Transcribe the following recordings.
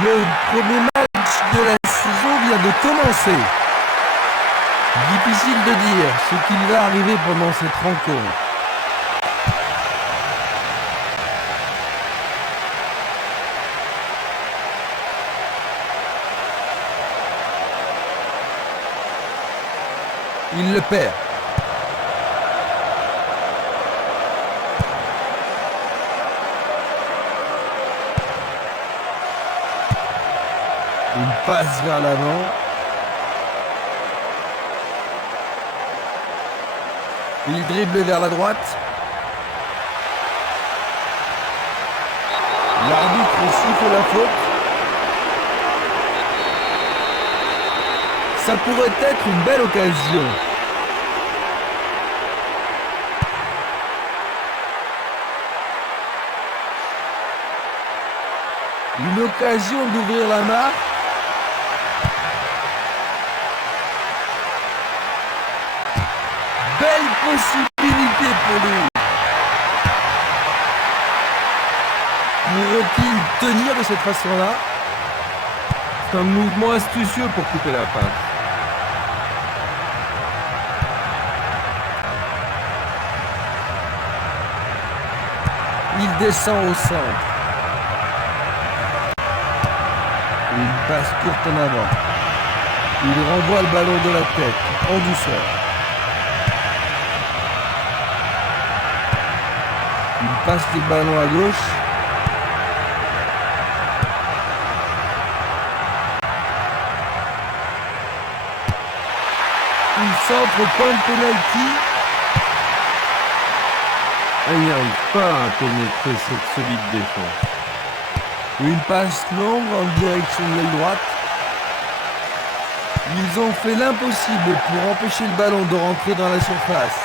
Le premier match de la saison vient de commencer. Difficile de dire ce qu'il va arriver pendant cette rencontre. Il le perd. Il passe vers l'avant. Il dribble vers la droite. L'arbitre siffle la faute. Ça pourrait être une belle occasion. Une occasion d'ouvrir la marque. Belle possibilité pour lui. Pourrait-il tenir de cette façon-là? C'est un mouvement astucieux pour couper la passe. Il descend au centre. Une passe courte en avant. Il renvoie le ballon de la tête, en douceur. Il passe les ballons à gauche. Il centre au point de pénalty. Il n'arrive pas à pénétrer cette solide défense. Une passe longue en direction de l'aile droite. Ils ont fait l'impossible pour empêcher le ballon de rentrer dans la surface.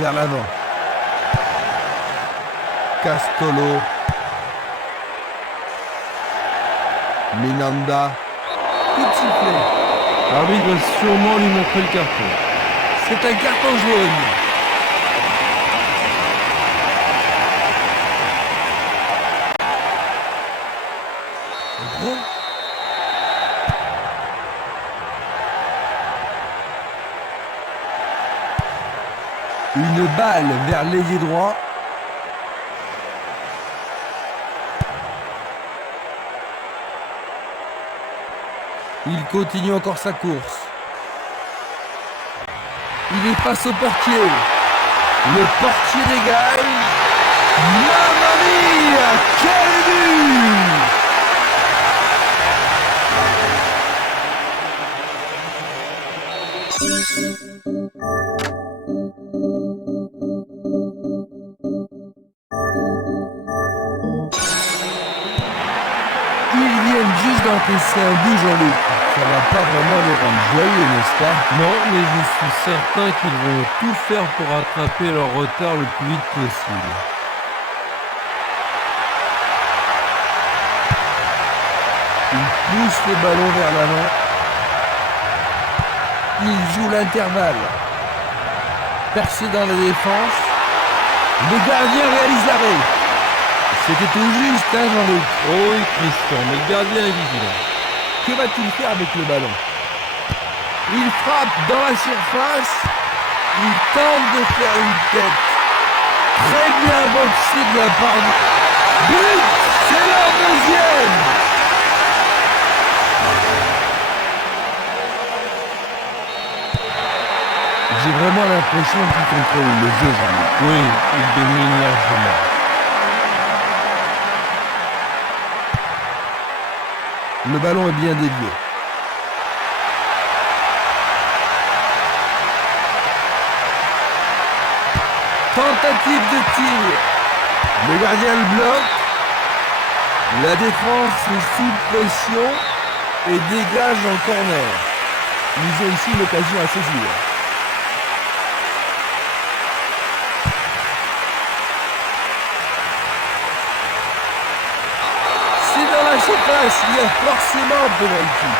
Vers l'avant. Castolo. Minanda. Coup de sifflet. L'arbitre va sûrement lui montrer le carton. C'est un carton jaune. Une balle vers l'ailier droit. Il continue encore sa course. Il est face au portier. Le portier dégage. Mamma mia, quel but! Ils viennent juste d'encaisser un but, Jean-Luc. Ça va pas vraiment les rendre joyeux, n'est-ce pas? Non, mais je suis certain qu'ils vont tout faire pour rattraper leur retard le plus vite possible. Il pousse le ballon vers l'avant. Il joue l'intervalle. Percé dans la défense. Le gardien réalise l'arrêt. C'était tout juste, hein, Jean-Luc? Oh oui, Christian, mais le gardien est vigilant. Que va-t-il faire avec le ballon? Il frappe dans la surface. Il tente de faire une tête. Très bien boxé de la part de... But! C'est leur deuxième! J'ai vraiment l'impression qu'il contrôle le jeu, Jean-Luc. Oui, il domine largement. Le ballon est bien dévié. Tentative de tir. Le gardien le bloque. La défense est sous pression et dégage en corner. Ils ont ici l'occasion à saisir. Surface, il y a forcément penalty.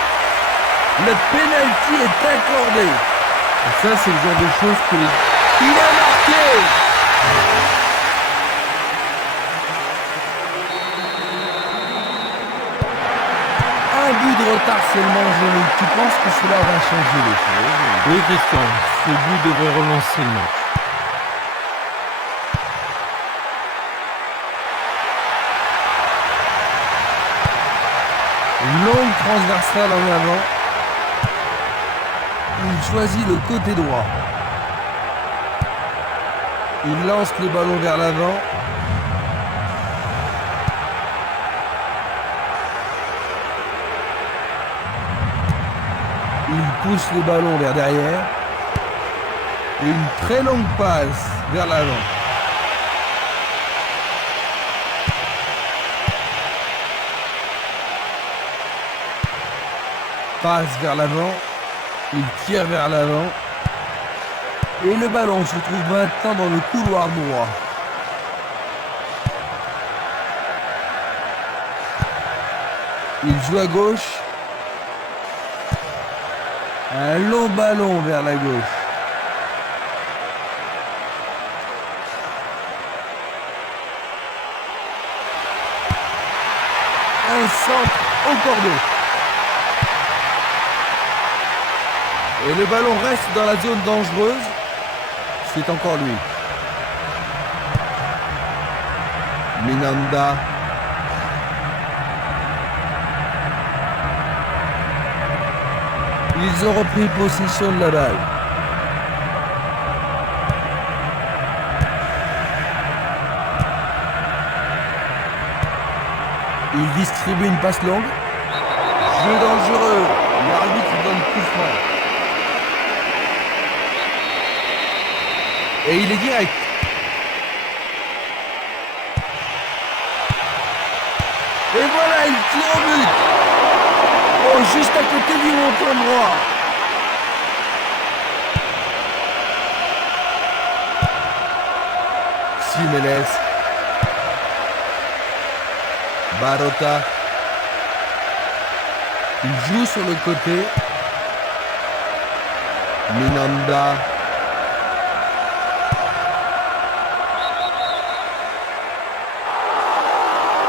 Le penalty est accordé. Et ça, c'est le genre de choses que les... Il a marqué. Un but de retard seulement, Jérémy. Tu penses que cela va changer les choses? Oui, Christian, ce but devrait relancer le match. Longue transversale en avant. Il choisit le côté droit. Il lance le ballon vers l'avant. Il pousse le ballon vers derrière. Et une très longue passe vers l'avant. Passe vers l'avant. Il tire vers l'avant. Et le ballon se trouve maintenant dans le couloir droit. Il joue à gauche. Un long ballon vers la gauche. Un centre au cordeau. Et le ballon reste dans la zone dangereuse. C'est encore lui. Minanda. Ils ont repris possession de la balle. Il distribue une passe longue. Jeu dangereux. L'arbitre donne coup franc. Et il est direct. Et voilà, il tire au but. Oh, juste à côté du montant droit. Simeles. Barota. Il joue sur le côté. Minanda.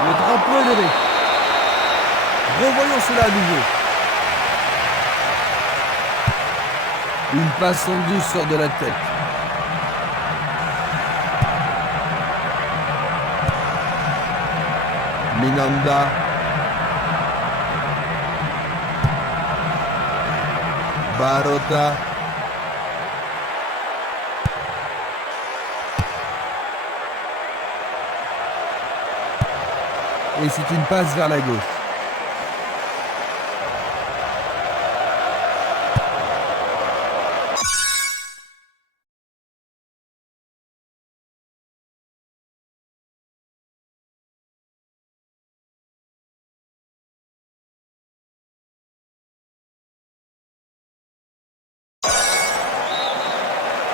Le drapeau est levé. Revoyons cela à nouveau. Une passe en douce sort de la tête. Minanda. Barota. Et c'est une passe vers la gauche.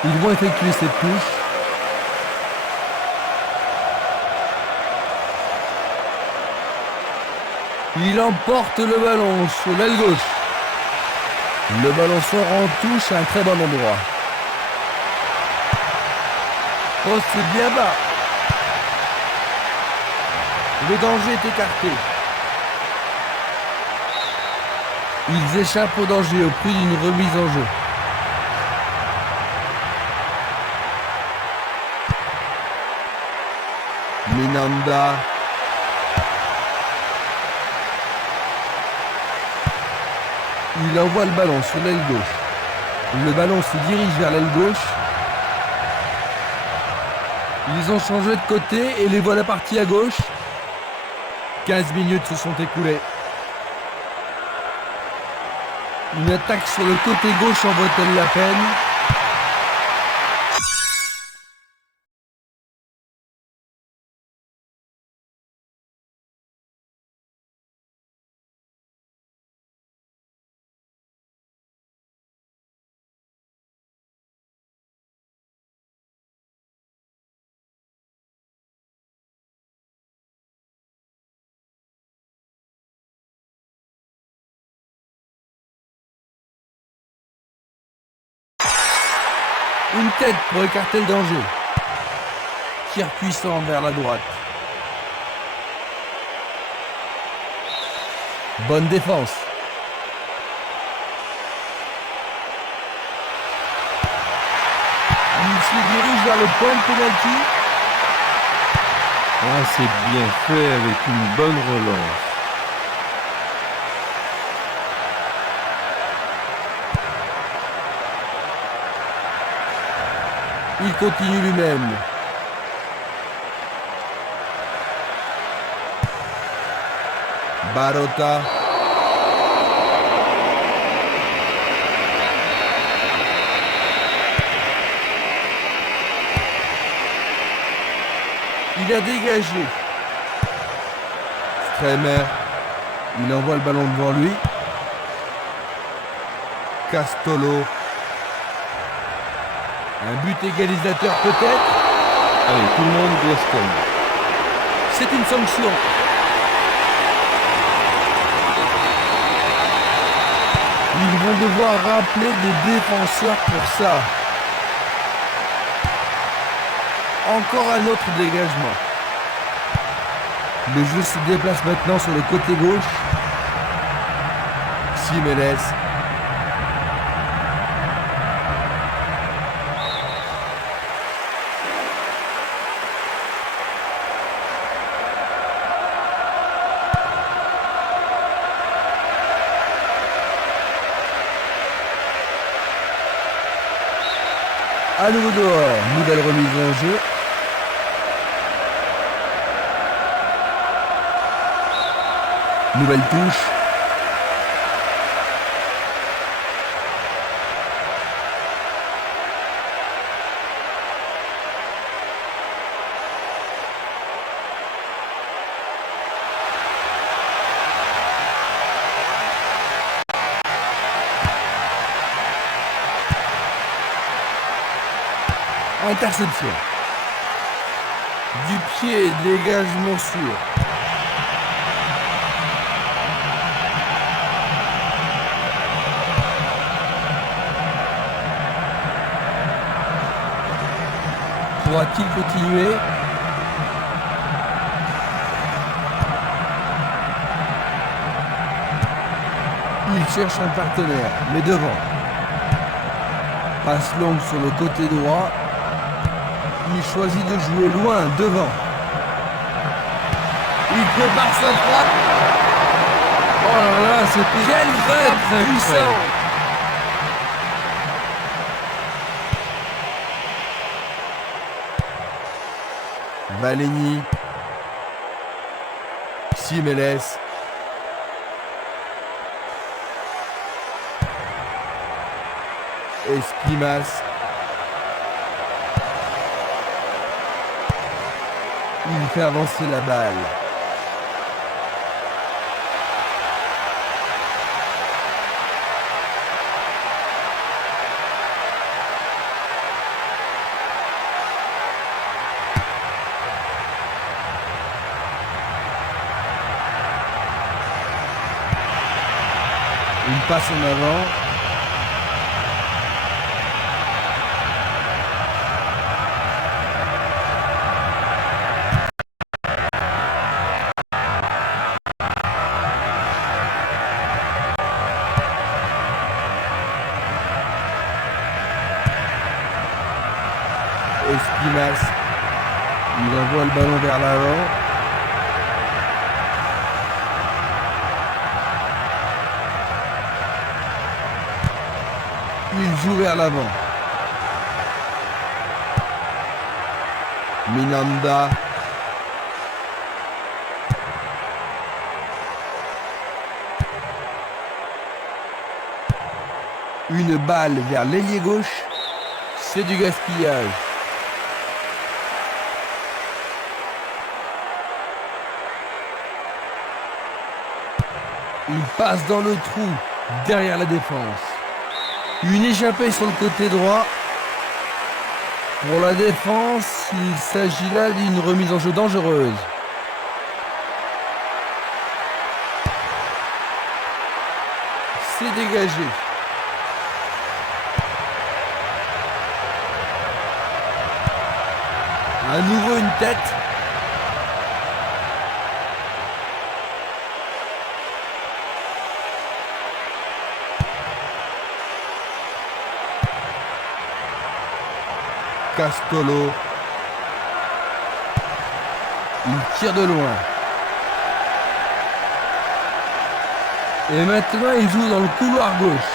Ils vont effectuer cette touche. Il emporte le ballon sur l'aile gauche. Le ballon sort en touche à un très bon endroit. Oh, c'est bien bas. Le danger est écarté. Ils échappent au danger au prix d'une remise en jeu. Minanda. Il envoie le ballon sur l'aile gauche. Le ballon se dirige vers l'aile gauche. Ils ont changé de côté et les voilà partis à gauche. 15 minutes se sont écoulées. Une attaque sur le côté gauche en vaut-elle la peine? Une tête pour écarter le danger. tir puissant vers la droite. Bonne défense. Il se dirige vers le point de pénalty. Ah, c'est bien fait avec une bonne relance. Il continue lui-même. Barota. Il a dégagé. Stremer. Il envoie le ballon devant lui. Castolo. Un but égalisateur peut-être. Allez, tout le monde doit se calmer. C'est une sanction. Ils vont devoir rappeler des défenseurs pour ça. Encore un autre dégagement. Le jeu se déplace maintenant sur le côté gauche. Simeles. À nouveau dehors, nouvelle remise en jeu. Nouvelle touche. Interception. Du pied, dégagement sûr. Pourra-t-il continuer? Il cherche un partenaire, mais devant. Passe longue sur le côté droit. Il choisit de jouer loin, devant. Il prépare sa frappe. Oh là là, c'était Quelle frappe très puissante! Valeni. Simeles. Esquimas. Il fait avancer la balle. Une passe en avant. Esquimas. Il envoie le ballon vers l'avant. Il joue vers l'avant. Minanda. Une balle vers l'ailier gauche. C'est du gaspillage. Il passe dans le trou, derrière la défense. Une échappée sur le côté droit. Pour la défense, il s'agit là d'une remise en jeu dangereuse. C'est dégagé. À nouveau une tête. Castolo. Il tire de loin. Et maintenant, il joue dans le couloir gauche.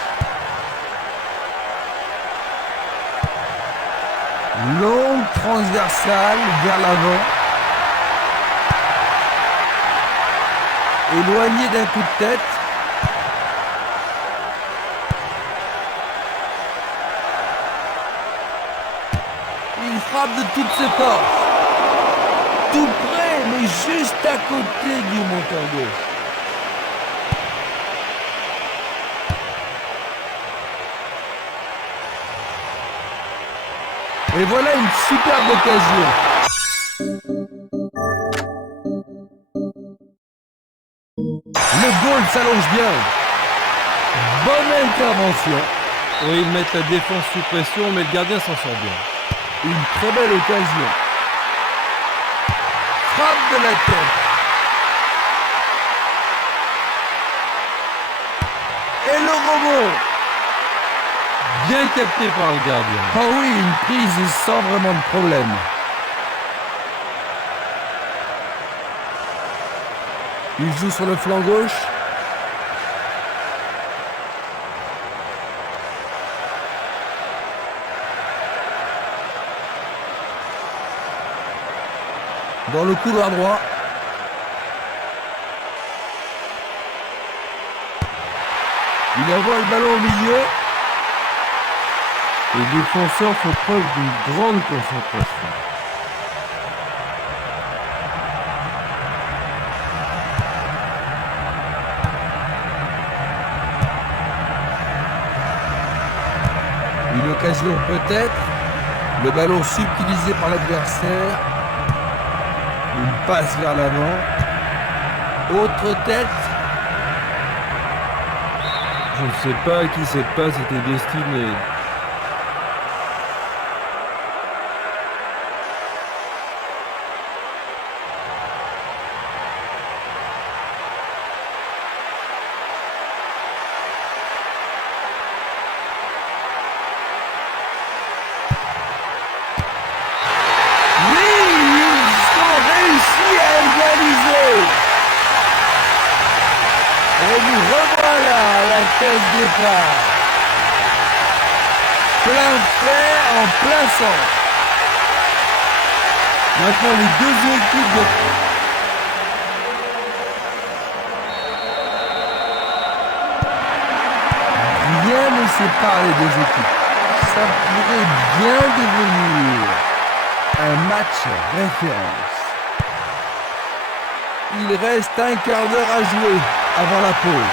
Longue transversale vers l'avant. Éloigné d'un coup de tête. Il frappe de toutes ses forces. Tout près, mais juste à côté du montant gauche. Et voilà une superbe occasion. Le goal s'allonge bien. Bonne intervention. Oui, ils mettent la défense sous pression, mais le gardien s'en sort bien. Une très belle occasion. Frappe de la tête. Et le rebond. Bien capté par le gardien. Ah oui, une prise sans vraiment de problème. Il joue sur le flanc gauche. Dans le couloir droit. Il envoie le ballon au milieu. Les défenseurs font preuve d'une grande concentration. Une occasion peut-être. Le ballon subtilisé par l'adversaire. Une passe vers l'avant. Autre tête. Je ne sais pas à qui cette passe était destinée. Et nous revoilà à la case départ. Plein fer en plein centre. Maintenant les deux équipes de... Rien ne sépare les deux équipes. Ça pourrait bien devenir un match référence. Il reste un quart d'heure à jouer avant la pause.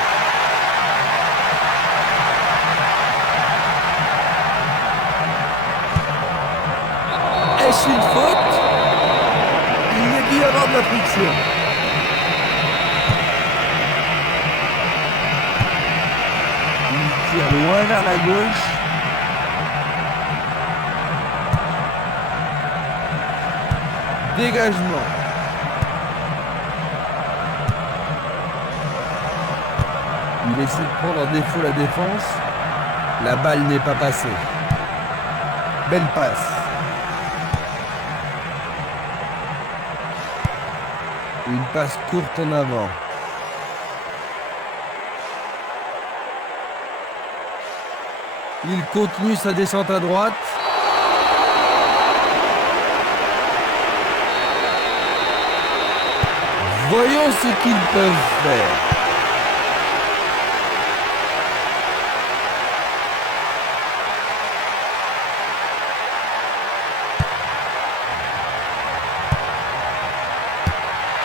Est-ce une faute? Il y a dû y avoir de la friction. Il tire loin vers la gauche. Dégagement. Il essaie de prendre en défaut la défense. La balle n'est pas passée. Belle passe. Une passe courte en avant. Il continue sa descente à droite. Voyons ce qu'ils peuvent faire.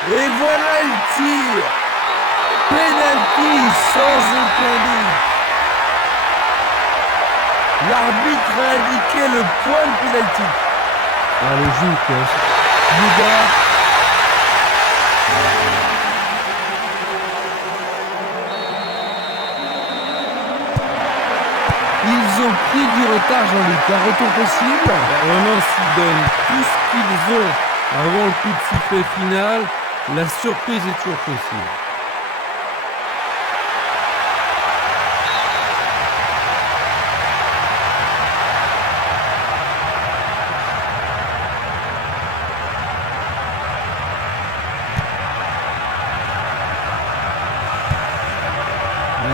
Et voilà le tir. Penalty sans aucun doute. L'arbitre a indiqué le point de penalty. Ah, logique, hein. Bouga. Ils ont pris du retard, Jean-Luc. Un retour possible? Vraiment, s'ils donnent tout ce qu'ils ont avant le coup de sifflet final, la surprise est toujours possible.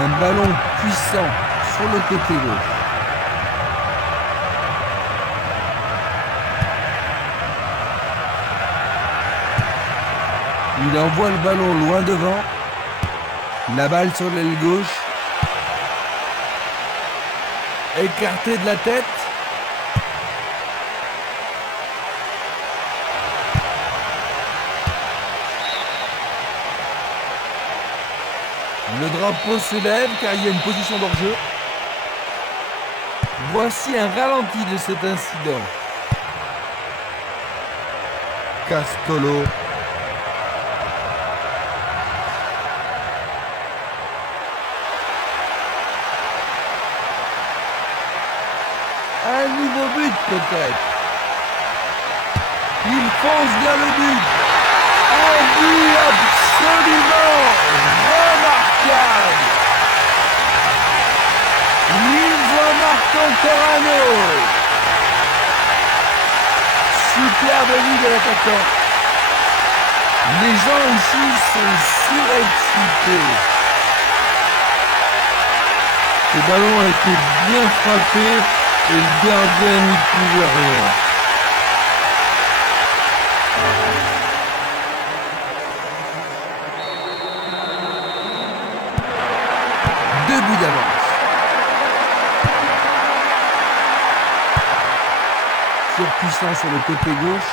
Un ballon puissant sur le côté gauche. Il envoie le ballon loin devant. La balle sur l'aile gauche. Écarté de la tête. Le drapeau se lève car il y a une position d'hors-jeu. Voici un ralenti de cet incident. Castolo. Un nouveau but peut-être. Il fonce vers le but. Un but absolument remarquable. Il voit Marco Corano. Superbe but de l'attaquant. Les gens ici sont surexcités. Le ballon a été bien frappé et le gardien n'y pouvait rien. Deux buts d'avance. Surpuissant sur le côté gauche.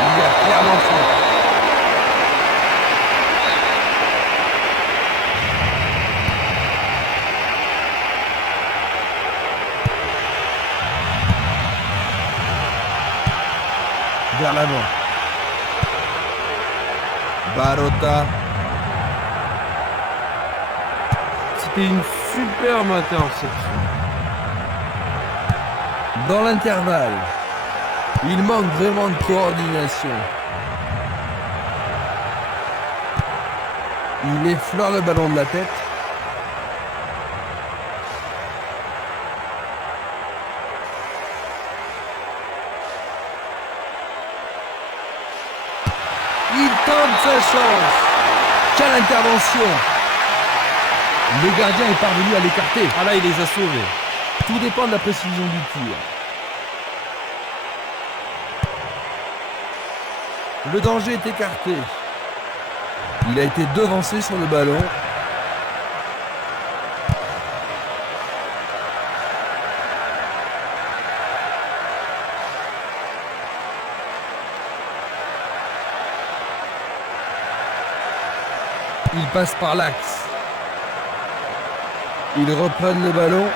Il a clairement faute. Vers l'avant. Barota. C'était une superbe interception. Dans l'intervalle, il manque vraiment de coordination. Il effleure le ballon de la tête. Il tente sa chance. Quelle intervention! Le gardien est parvenu à l'écarter. Ah là, il les a sauvés. Tout dépend de la précision du tir. Le danger est écarté. Il a été devancé sur le ballon. Il passe par l'axe. Ils reprennent le ballon.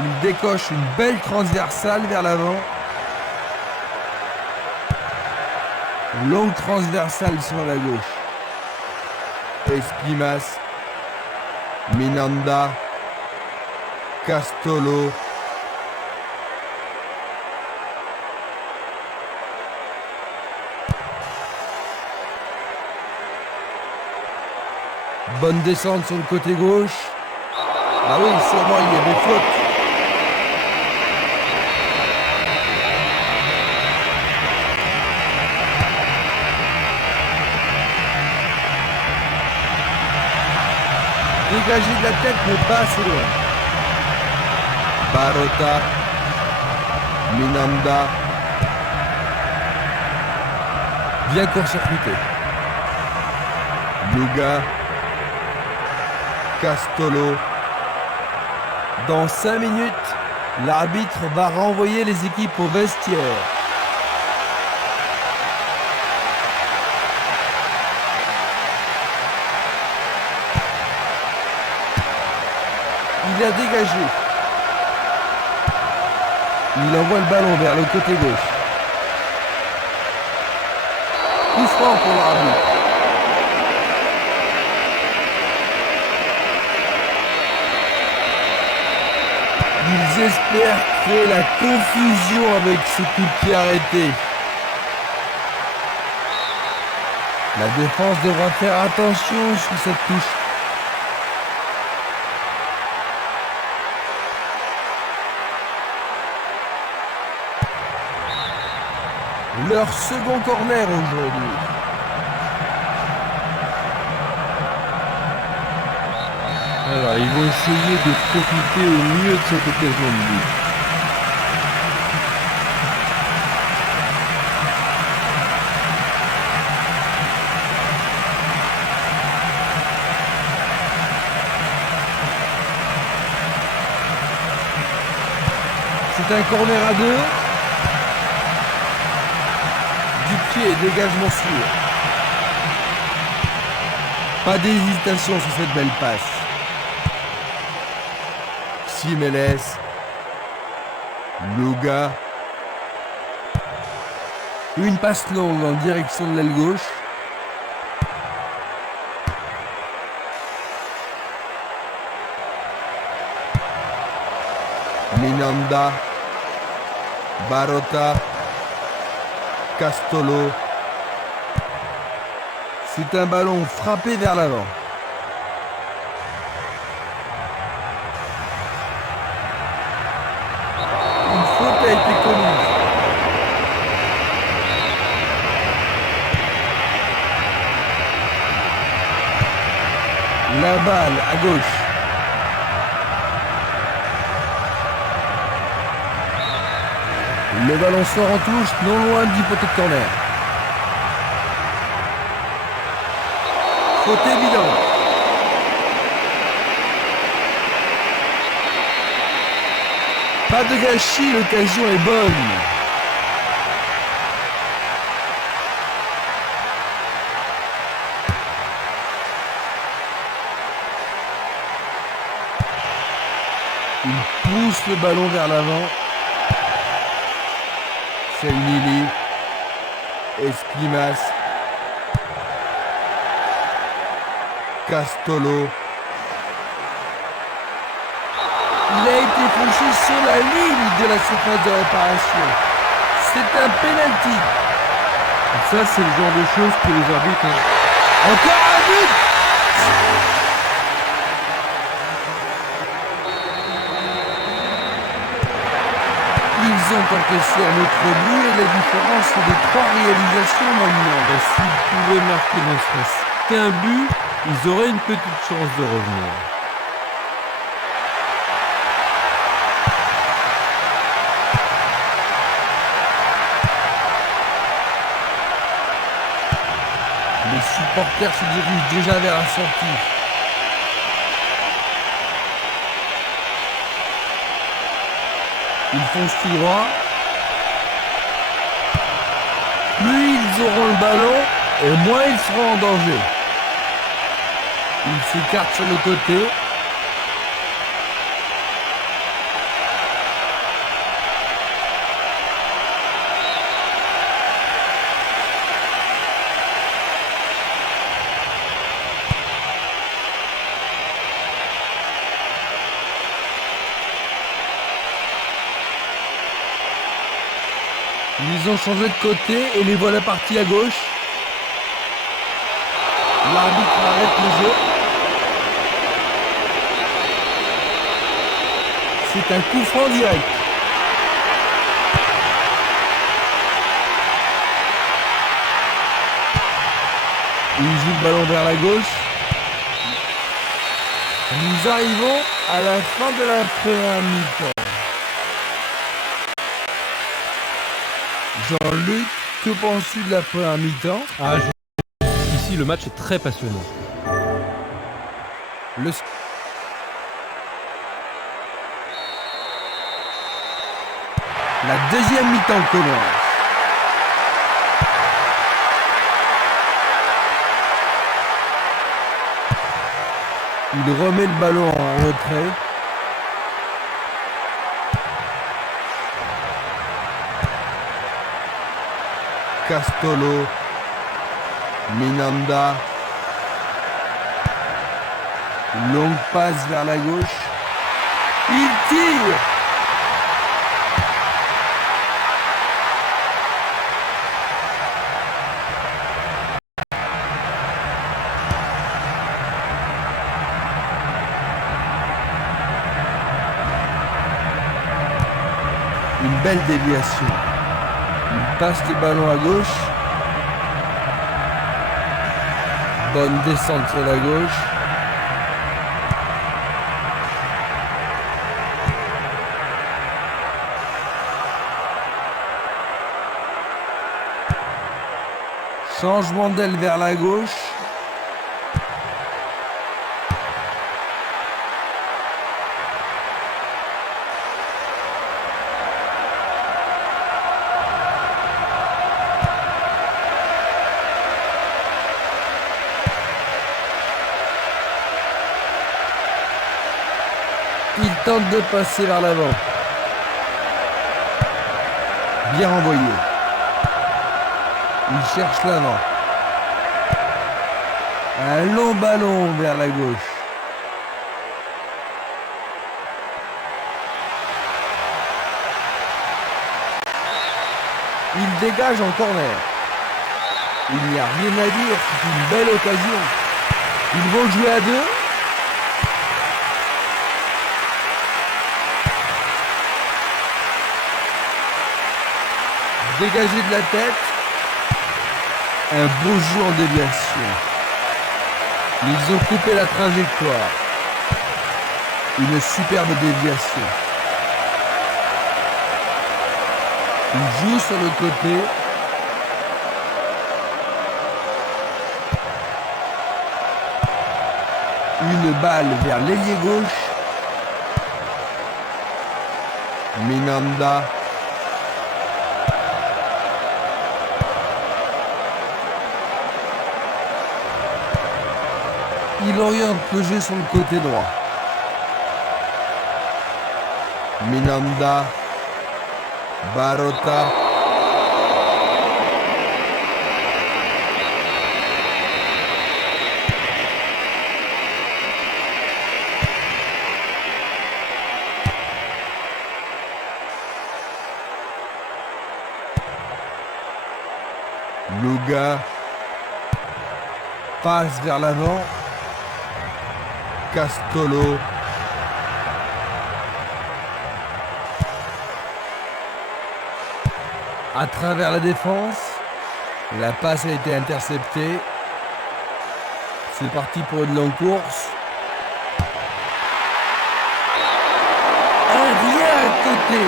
Il décoche une belle transversale vers l'avant. Longue transversale sur la gauche. Espimas. Minanda. Castolo. Bonne descente sur le côté gauche. Ah oui, sûrement il y avait faute. Dégagé de la tête, mais pas assez loin. Barota. Minanda. Bien court-circuité. Luga. Castolo. Dans 5 minutes, l'arbitre va renvoyer les équipes au vestiaire. Il a dégagé. Il envoie le ballon vers le côté gauche. Coup franc pour l'arbitre. Ils espèrent créer la confusion avec ce coup de pied arrêté. La défense devra faire attention sur cette touche. Leur second corner aujourd'hui. Alors, ils vont essayer de profiter au mieux de cette occasion de but. C'est un corner à deux. Du pied, dégagement sûr. Pas d'hésitation sur cette belle passe. Simeles. Luga. Une passe longue en direction de l'aile gauche. Minanda. Barota. Castolo. C'est un ballon frappé vers l'avant. Une faute a été commise. La balle à gauche. Le ballon sort en touche, non loin du poteau de corner. Faute évidente. Pas de gâchis, l'occasion est bonne. Il pousse le ballon vers l'avant. C'est Lili. Esquimas. Castolo. Il a été franchi sur la ligne de la surface de réparation. C'est un penalty. Ça, c'est le genre de choses que les arbitres... Encore un but. Ils ont encaissé un autre but et la différence est de 3 réalisations maintenant. S'ils pouvaient marquer ne serait-ce qu'un but, ils auraient une petite chance de revenir. Les supporters se dirigent déjà vers la sortie. Ils foncent tout droit. Plus ils auront le ballon, et moins ils seront en danger. Ils s'écartent sur le côté. Ils ont changé de côté et les voilà partis à gauche. L'arbitre arrête le jeu. C'est un coup franc direct. Il joue le ballon vers la gauche. Nous arrivons à la fin de la première mi-temps. Jean-Luc, que penses-tu de la première mi-temps? Ici, le match est très passionnant. La deuxième mi-temps commence. Il remet le ballon en retrait. Castolo. Minanda. Longue passe vers la gauche. Il tire. Une belle déviation. Il passe le ballon à gauche. Bonne descente sur la gauche. Changement d'aile vers la gauche. Il tente de passer vers l'avant. Bien renvoyé. Il cherche l'avant. Un long ballon vers la gauche. Il dégage en corner. Il n'y a rien à dire, c'est une belle occasion. Ils vont jouer à deux. Dégagé de la tête. Un beau jeu en déviation. Ils ont coupé la trajectoire. Une superbe déviation. Ils jouent sur le côté. Une balle vers l'ailier gauche. Minanda. Il oriente le jeu sur le côté droit. Minanda. Barota. Luga. Passe vers l'avant. Castolo. À travers la défense. La passe a été interceptée. C'est parti pour une longue course. Rien à côté.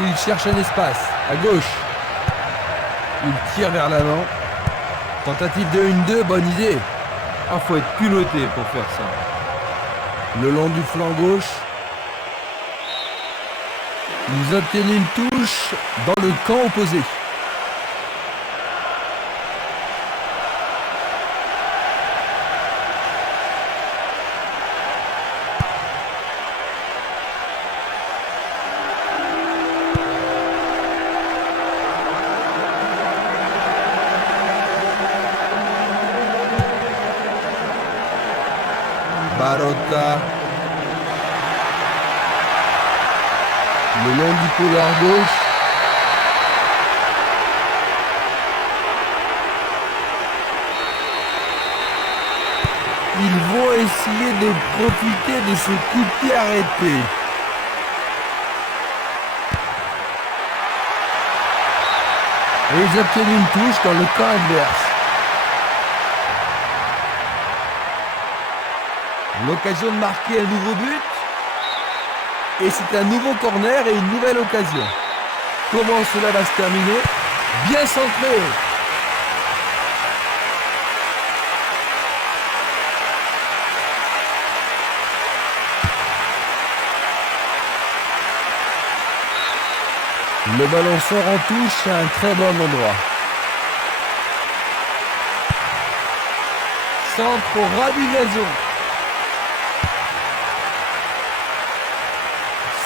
Il cherche un espace, à gauche. Il tire vers l'avant. Tentative de 1-2, bonne idée. Ah, faut être culotté pour faire ça. Le long du flanc gauche. Ils obtiennent une touche dans le camp opposé. Barota. Le long du couloir gauche. Ils vont essayer de profiter de ce coup de pied arrêté. Et ils obtiennent une touche dans le camp adverse. L'occasion de marquer un nouveau but. Et c'est un nouveau corner et une nouvelle occasion. Comment cela va se terminer? Bien centré. Le ballon sort en touche à un très bon endroit. Centre au ras du gazon.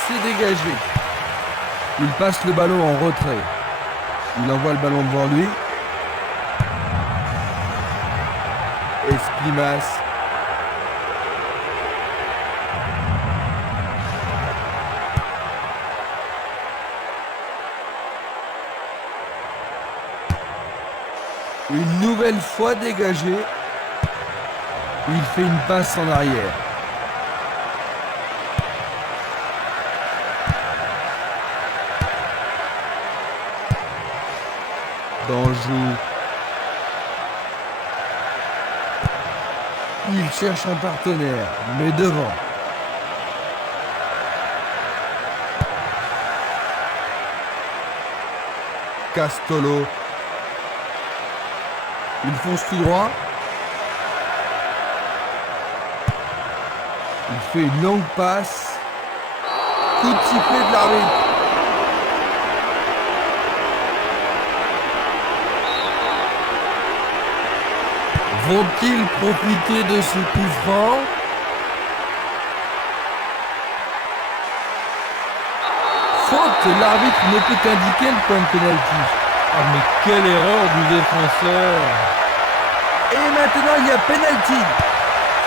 C'est dégagé. Il passe le ballon en retrait. Il envoie le ballon devant lui. Esquimas. Une nouvelle fois dégagé. Il fait une passe en arrière. Danjou. Il cherche un partenaire, mais devant. Castolo. Il fonce tout droit. Il fait une longue passe. Coup de sifflet de l'arbitre. Vont-ils profiter de ce coup franc? Faute, l'arbitre ne peut qu'indiquer le point de pénalty. Ah mais quelle erreur du défenseur! Et maintenant il y a pénalty.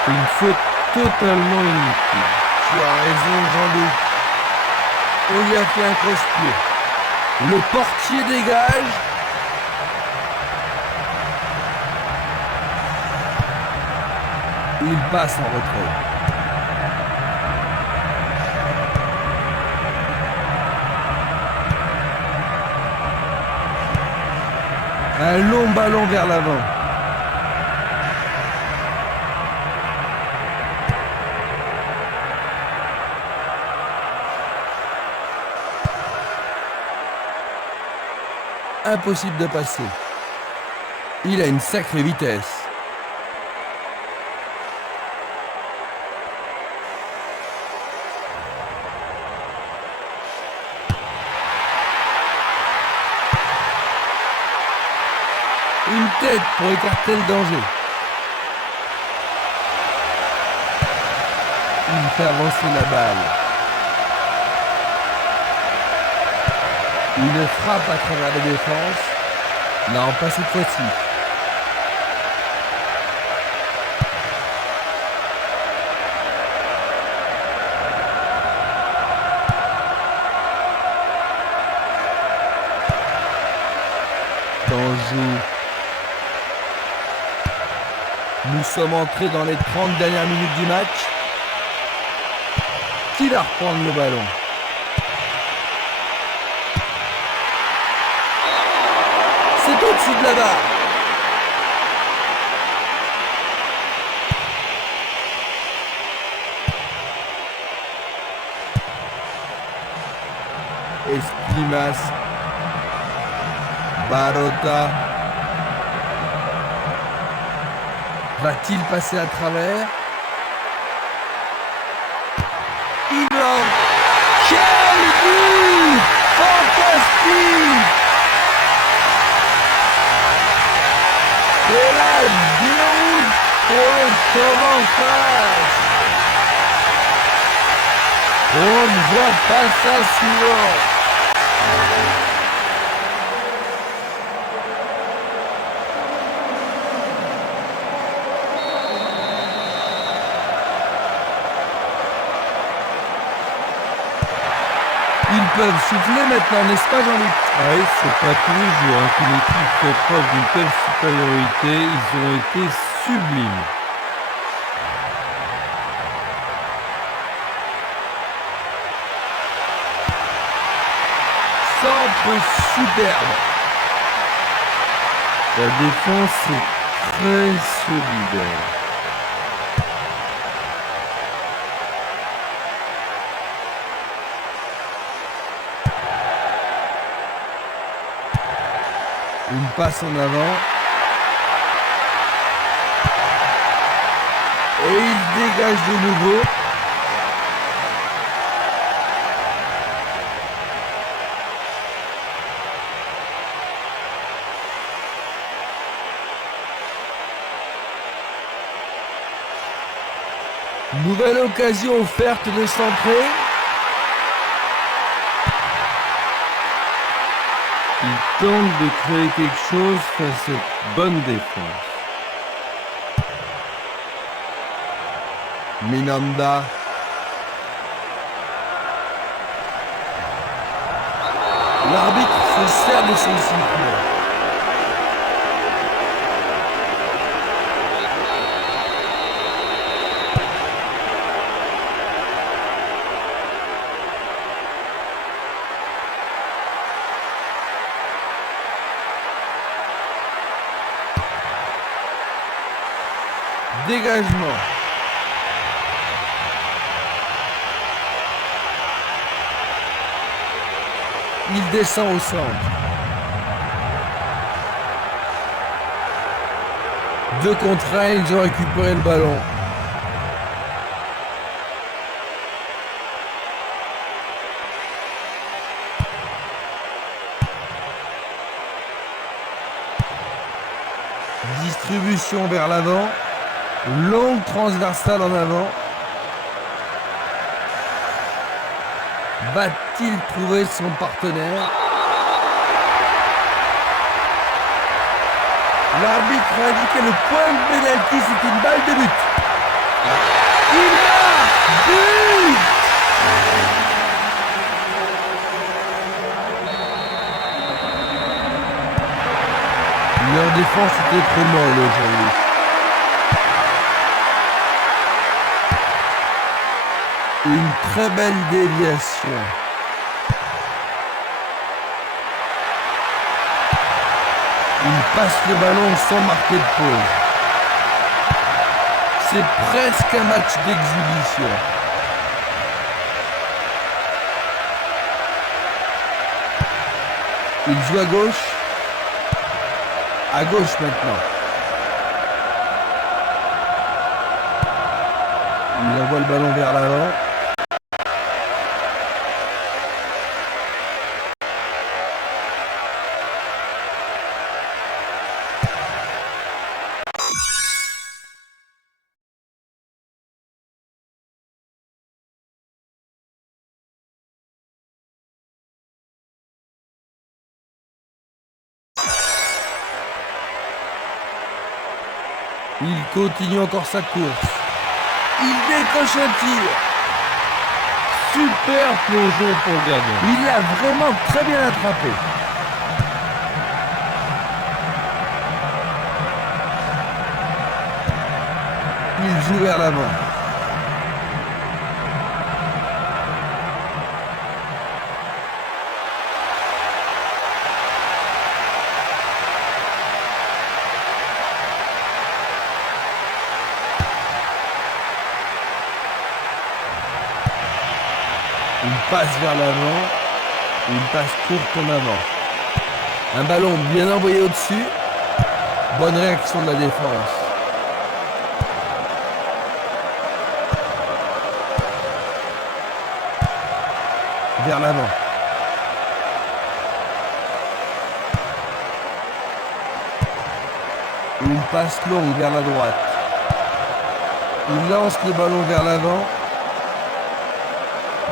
C'est une faute totalement inutile. Tu as raison, Jean-Luc. On lui a fait un croche-pied. Le portier dégage. Il passe en retrait. Un long ballon vers l'avant. Impossible de passer. Il a une sacrée vitesse. Une tête pour écarter le danger. Il fait avancer la balle. Une frappe à travers la défense. Non, pas cette fois-ci. Danjou. Nous sommes entrés dans les 30 dernières minutes du match. Qui va reprendre le ballon? C'est au-dessus de la barre. Esquimas. Barota. Va-t-il passer à travers? Il entre. Quel but! Fantastique! Et la déroute pour le club en face. On ne voit pas ça souvent. Ils peuvent souffler maintenant, n'est-ce pas, Jean-Luc? Oui, c'est pas tous les jours qu'une équipe fait preuve d'une telle supériorité. Ils ont été sublimes. Centre superbe. La défense est très solidaire. Une passe en avant. Et il dégage de nouveau. Nouvelle occasion offerte de centrer. Il tente de créer quelque chose face à cette bonne défense. Minanda. L'arbitre se sert de son sifflet. Dégagement. Il descend au centre. 2 contre 1, ils ont récupéré le ballon. Distribution vers l'avant. Longue transversale en avant. Va-t-il trouver son partenaire? L'arbitre a indiqué le point de pénalty, c'est une balle de but. Il marque! But! Leur défense était trop molle aujourd'hui. Une très belle déviation. Il passe le ballon sans marquer de pause. C'est presque un match d'exhibition. Il joue à gauche. À gauche maintenant. Il envoie le ballon vers l'avant. Il continue encore sa course. Il décoche un tir. Super plongeon pour le gardien. Il l'a vraiment très bien attrapé. Il joue vers l'avant. Il passe vers l'avant, une passe courte en avant. Un ballon bien envoyé au-dessus. Bonne réaction de la défense. Vers l'avant. Une passe longue vers la droite. Il lance le ballon vers l'avant.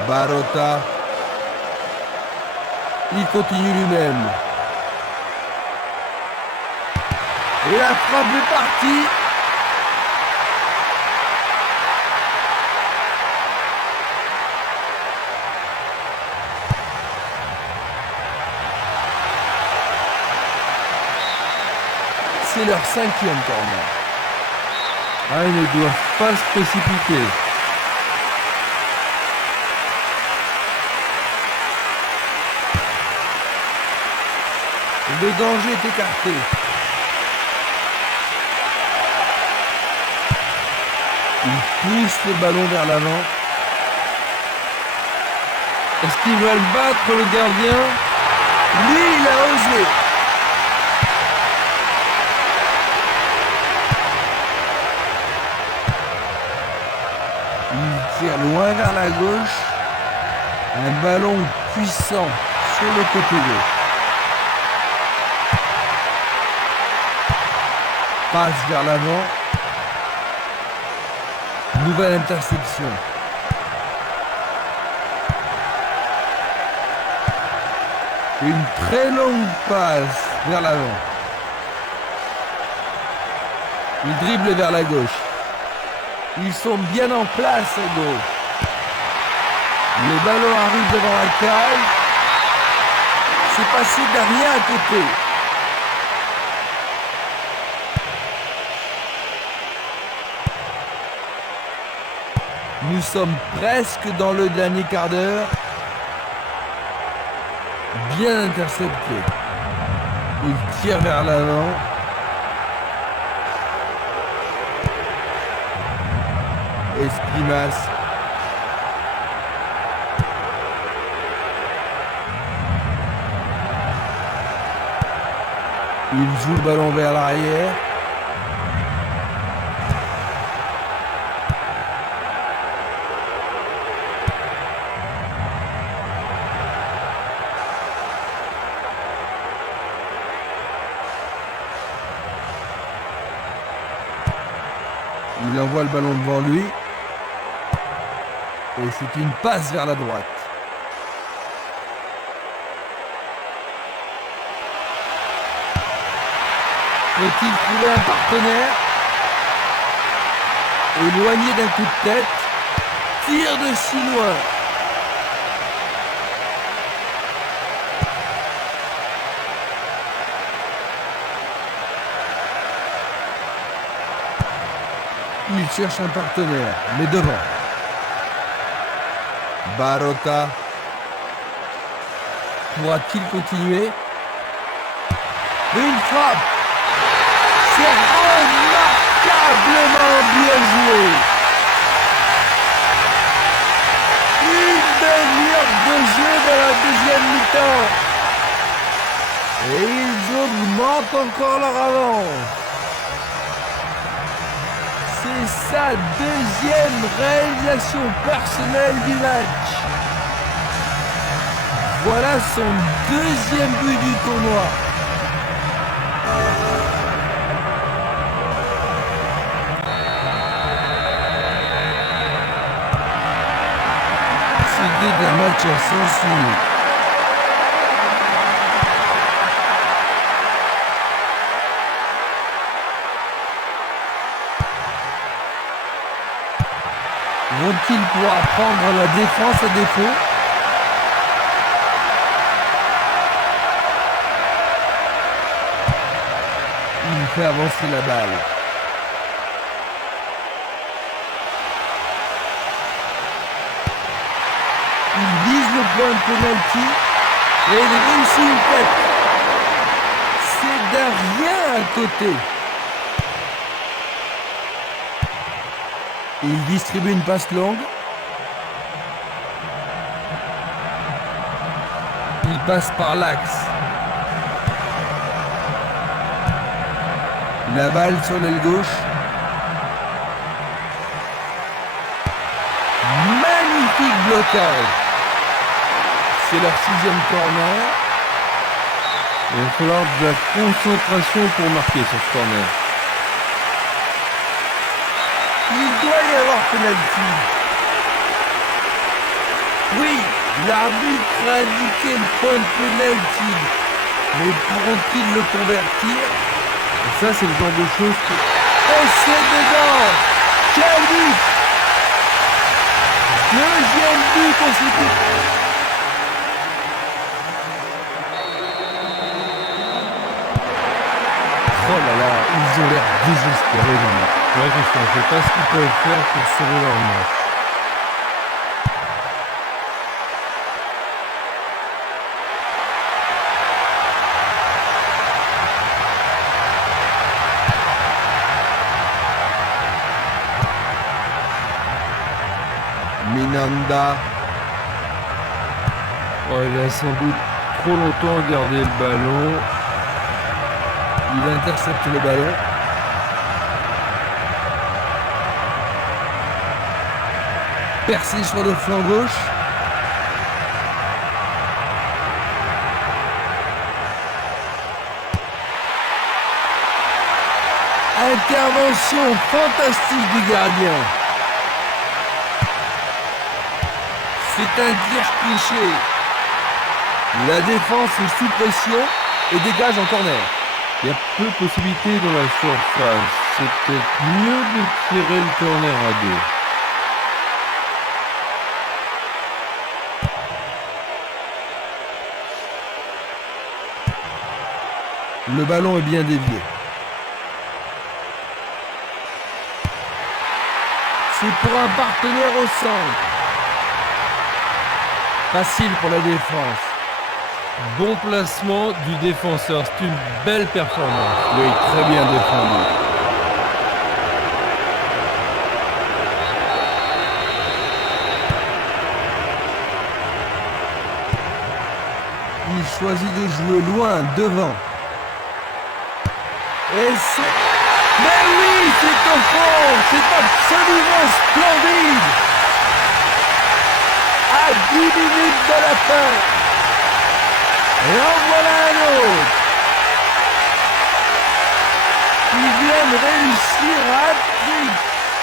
Barota. Il continue lui-même. Et la frappe est partie. C'est leur 5e corner. Ah, ils ne doivent pas se précipiter. Le danger est écarté. Il pousse le ballon vers l'avant. Est-ce qu'ils veulent battre le gardien? Lui, il a osé. Il tire loin vers la gauche. Un ballon puissant sur le côté gauche. Passe vers l'avant. Nouvelle interception. Une très longue passe vers l'avant. Il dribble vers la gauche. Ils sont bien en place à gauche. Le ballon arrive devant la cage. C'est passé derrière à côté. Nous sommes presque dans le dernier quart d'heure. Bien intercepté. Il tire vers l'avant. Esprimas. Il joue le ballon vers l'arrière. Il envoie le ballon devant lui. Et c'est une passe vers la droite. Faut-il trouver un partenaire? Éloigné d'un coup de tête. Tire de si loin. Il cherche un partenaire, mais devant. Barota. Pourra-t-il continuer? Une frappe. C'est remarquablement bien joué. Une demi-heure de jeu dans la deuxième mi-temps. Et ils augmentent encore leur avance. C'est sa deuxième réalisation personnelle du match. Voilà son deuxième but du tournoi. C'était un match à sens unique. Vont-ils pouvoir prendre la défense à défaut? Il fait avancer la balle. Il vise le point de penalty et il réussit une tête. C'est d'un rien à côté. Il distribue une passe longue. Il passe par l'axe. La balle sur l'aile gauche. Magnifique blocage. C'est leur 6e corner. Il va falloir de la concentration pour marquer sur ce corner. Il doit y avoir penalty. Oui, l'arbitre a indiqué le point de penalty. Mais pourront-ils le convertir? Et ça, c'est le genre de choses que... Et c'est dedans. Quel but! Deuxième but consécutif. Oh là là, ils ont l'air désespérés. Ouais, Christian, je sais pas ce qu'ils peuvent faire pour sauver leur match. Minanda. Ouais, il a sans doute trop longtemps gardé le ballon. Il intercepte le ballon. Percé sur le flanc gauche. Intervention fantastique du gardien. C'est un tir cliché. La défense est sous pression et dégage en corner. Il y a peu de possibilités dans la surface. C'est peut-être mieux de tirer le corner à deux. Le ballon est bien dévié. C'est pour un partenaire au centre. Facile pour la défense. Bon placement du défenseur. C'est une belle performance. Oui, très bien défendu. Il choisit de jouer loin, devant. Et c'est... Mais oui, c'est au fond. C'est absolument splendide. À 10 minutes de la fin. Et en voilà un autre. Il vient de réussir à hat-trick.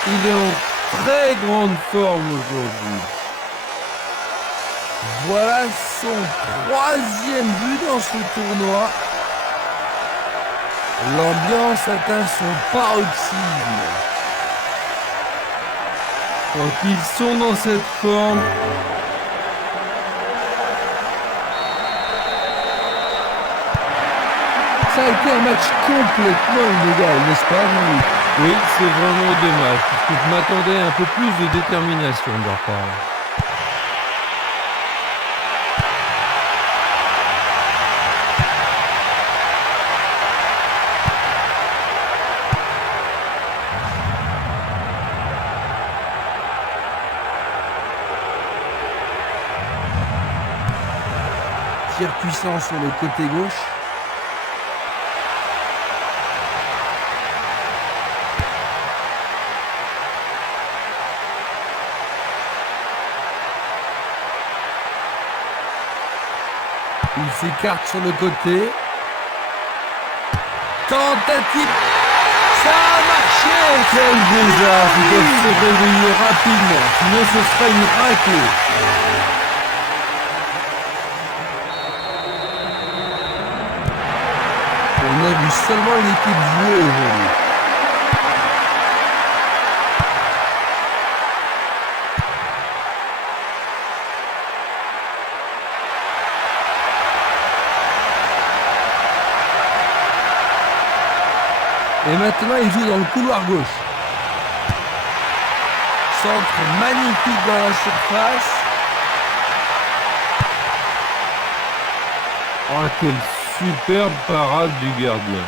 Il est en très grande forme aujourd'hui. Voilà son 3e but dans ce tournoi. L'ambiance atteint son paroxysme. Quand ils sont dans cette forme, ça a été un match complètement inégal, n'est-ce pas, Louis ? oui, c'est vraiment dommage, parce que je m'attendais à un peu plus de détermination de leur part. Tir puissant sur le côté gauche. Il s'écarte sur le côté. Tentative. Ça a marché. Quel désastre! Ils doivent se réveiller rapidement, sinon ce sera une raclée. On a vu seulement une équipe jouer aujourd'hui. Et maintenant, il joue dans le couloir gauche. Centre magnifique dans la surface. Oh, quelle superbe parade du gardien.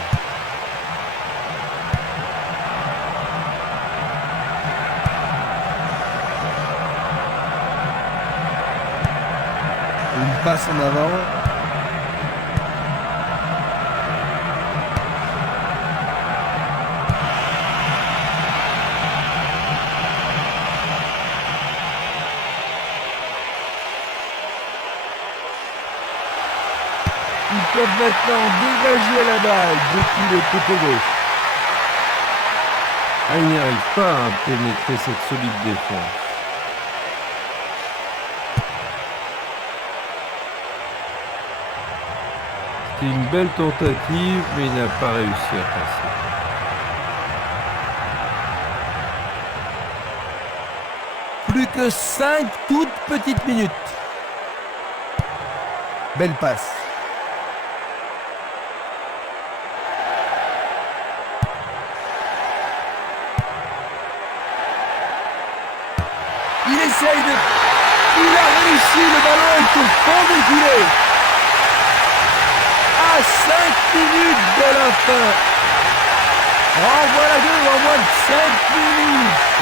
Une passe en avant. Ils peuvent maintenant dégager la balle depuis le côté gauche. Ah, il n'y arrive pas à pénétrer cette solide défense. C'était une belle tentative, mais il n'a pas réussi à passer. Plus que 5 toutes petites minutes. Belle passe. Il essaye de... Il a réussi, le ballon est au fond du filet. À 5 minutes de la fin. En voilà deux en moins de 5 minutes.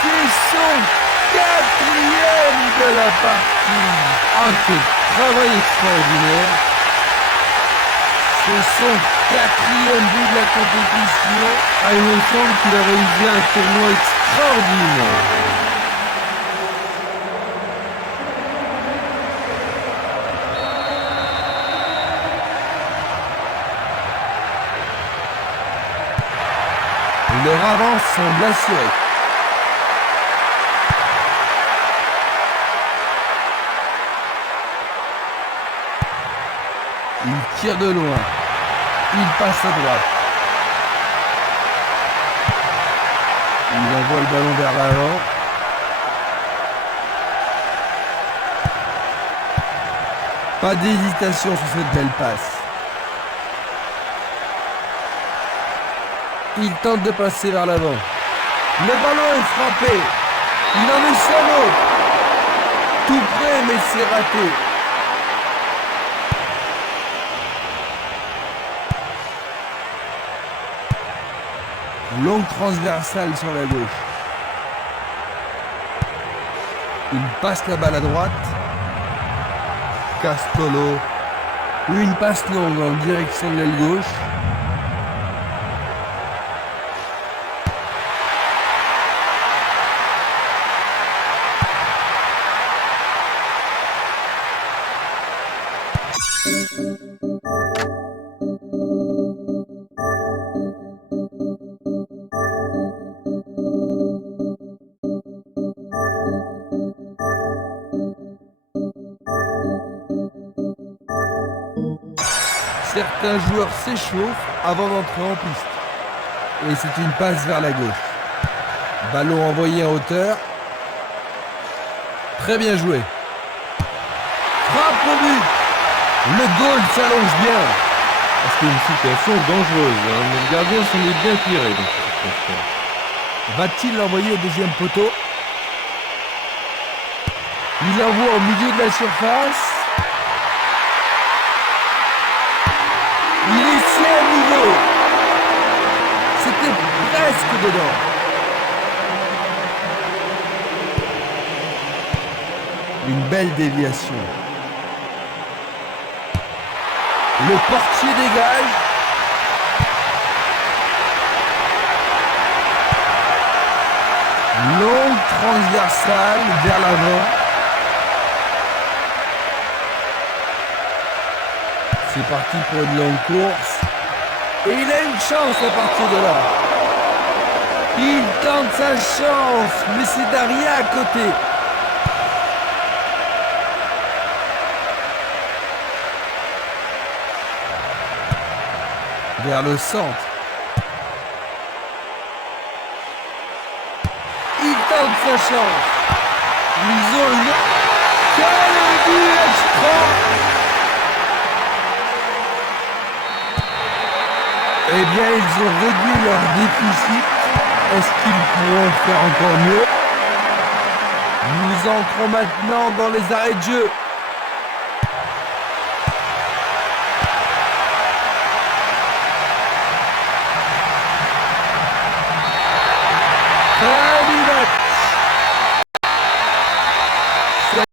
C'est son 4e de la partie. Ah, quel travail extraordinaire! C'est son 4e but de la compétition. Ah, il me semble qu'il a réalisé un tournoi extraordinaire. Leur avance semble assurée. Il tire de loin. Il passe à droite. Il envoie le ballon vers l'avant. Pas d'hésitation sur cette belle passe. Il tente de passer vers l'avant. Le ballon est frappé. Il en est sur l'autre. Tout près, mais c'est raté. Longue transversale sur la gauche. Il passe la balle à droite. Castolo. Une passe longue en direction de l'aile gauche. Certains joueurs s'échauffent avant d'entrer en piste. Et c'est une passe vers la gauche. Ballon envoyé en hauteur. Très bien joué. Frappe au but. Le goal s'allonge bien. C'est une situation dangereuse, hein, mais le gardien s'en est bien tiré dans cette circonstance. Va-t-il l'envoyer au deuxième poteau? Il l'envoie au milieu de la surface. Il essaie à nouveau. C'était presque dedans. Une belle déviation. Le portier dégage. Longue transversale vers l'avant. C'est parti pour une longue course. Et il a une chance à partir de là. Il tente sa chance, mais c'est Daria à côté. Vers le centre. Il tente sa chance. Ils ont une... Quel but extra! Eh bien, ils ont réduit leur déficit. Est-ce qu'ils pourront faire encore mieux? Nous entrons maintenant dans les arrêts de jeu.